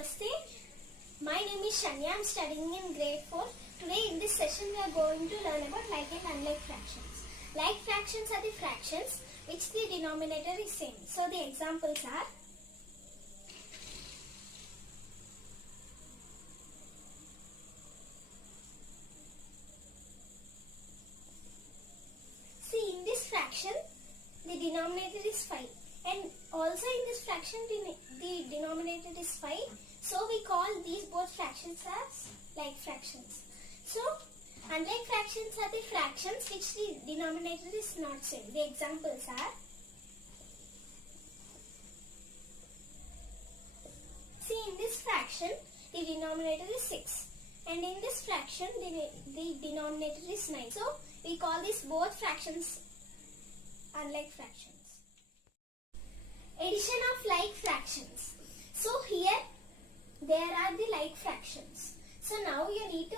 Namaste. My name is Shanya. I am studying in grade 4. Today in this session we are going to learn about like and unlike fractions. Like fractions are the fractions which the denominator is same. So the examples are see in this fraction the denominator is 5 and also in this fraction the denominator is 5. So we call these both fractions as like fractions. So unlike fractions are the fractions which the denominator is not same. The examples are, see in this fraction the denominator is 6 and in this fraction the denominator is 9. So we call these both fractions unlike fractions. Addition of like fractions. So here there are the like fractions. So now you need to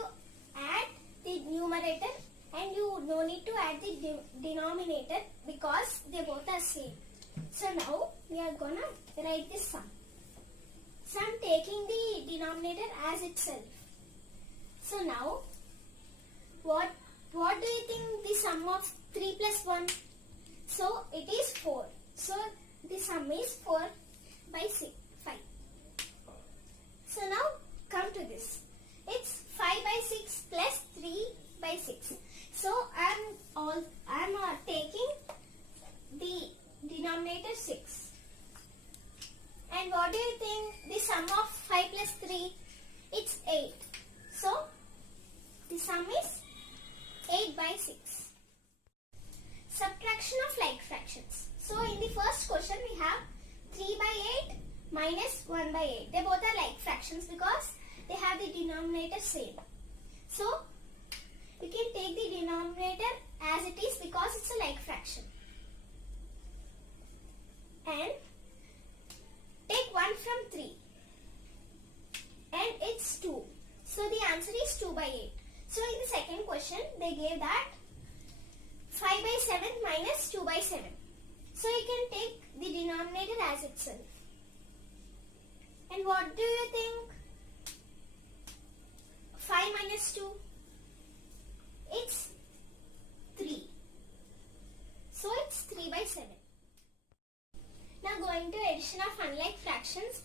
add the numerator and you no need to add the denominator because they both are same. So now we are gonna write this sum. So I am taking the denominator as itself. So now what do you think the sum of 3 plus 1? So it is 4. So the sum is 4 by 5. So now come to this. It's 5 by 6 plus 3 by 6. So I'm taking the denominator 6. And what do you think the sum of 5 plus 3? It's 8. So the sum is 8 by 6. Subtraction of like fractions. So in the first question we have 3 by 8 minus 1 by 8. They both are like fractions because they have the denominator same. So you can take the denominator as it is because it's a like fraction. And take 1 from 3 and it's 2. So the answer is 2 by 8. So in the second question they gave that 5 by 7 minus 2 by 7. So you can take the denominator as itself. And what do you think? 5 minus 2? It's 3. So it's 3 by 7. Now going to addition of unlike fractions,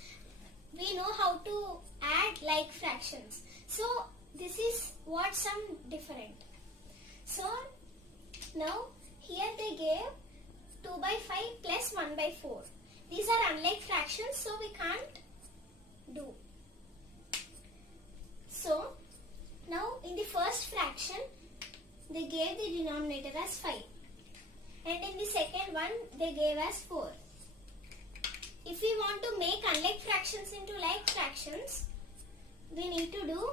we know how to add like fractions. So this is what some different. So now here they gave 2 by 5 plus 1 by 4. These are unlike fractions, so we can't do. So now in the first fraction they gave the denominator as 5 and in the second one they gave as 4. If we want to make unlike fractions into like fractions, we need to do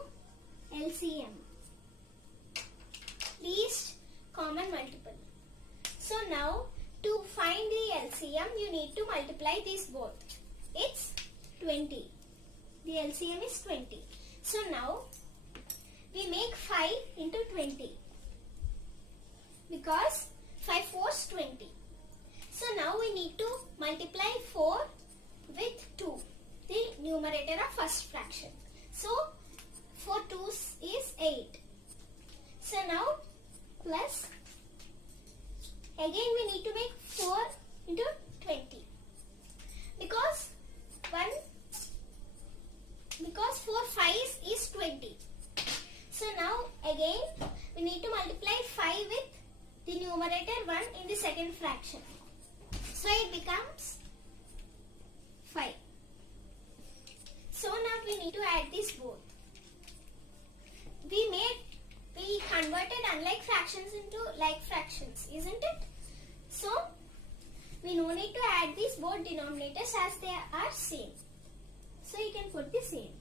LCM, least common multiple. So now to find the LCM you need to multiply these both. It's 20. The LCM is 20. So now we make 5 into 20 because 5 4's 20. So now we need to multiply 4 with 2, the numerator of first fraction. So 4 2's is 8. So now plus, again we need to make 4 into 20 because 4 5's is 20. So now again we need to multiply 5 with the numerator 1 in the second fraction. So it becomes 5. So now we need to add these both. We converted unlike fractions into like fractions, isn't it? So we no need to add these both denominators as they are same. So you can put the same.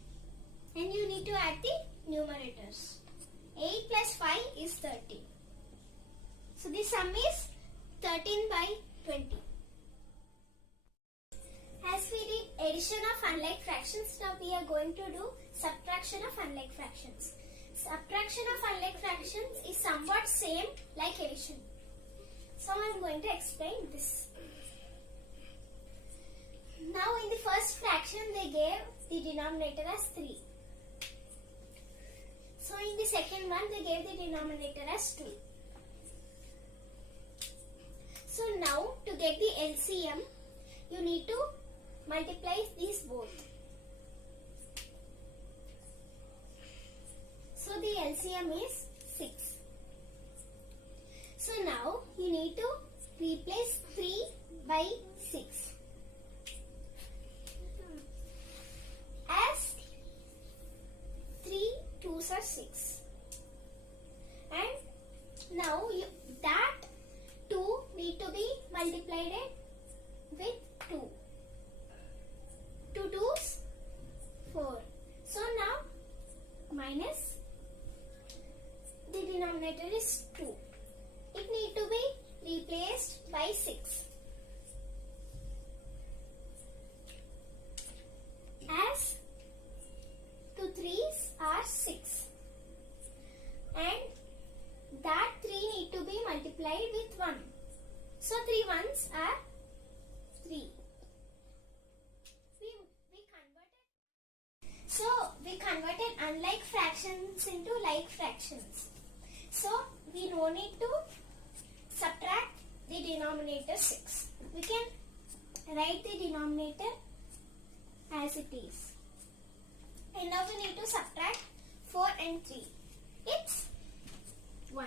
And you need to add the numerators. 8 plus 5 is 13. So the sum is 13 by 20. As we did addition of unlike fractions, now we are going to do subtraction of unlike fractions. Subtraction of unlike fractions is somewhat same like addition. So I am going to explain this. Now in the first fraction they gave the denominator as 3. So in the second one, they gave the denominator as 2. So now to get the LCM, you need to multiply these both. So the LCM is 6. So now you need to replace 3 by 6. As 3 2s are 6. And now that 2 need to be multiplied with 2. 2 2s 4. So now minus the denominator is 2. It need to be replaced by 6. As 2 3s are 6. And that 3 need to be multiplied with 1. So 3 1s are 3. We converted unlike fractions into like fractions. So we no need to subtract the denominator 6. We can write the denominator as it is. And now we need to subtract 4 and 3. It's 1.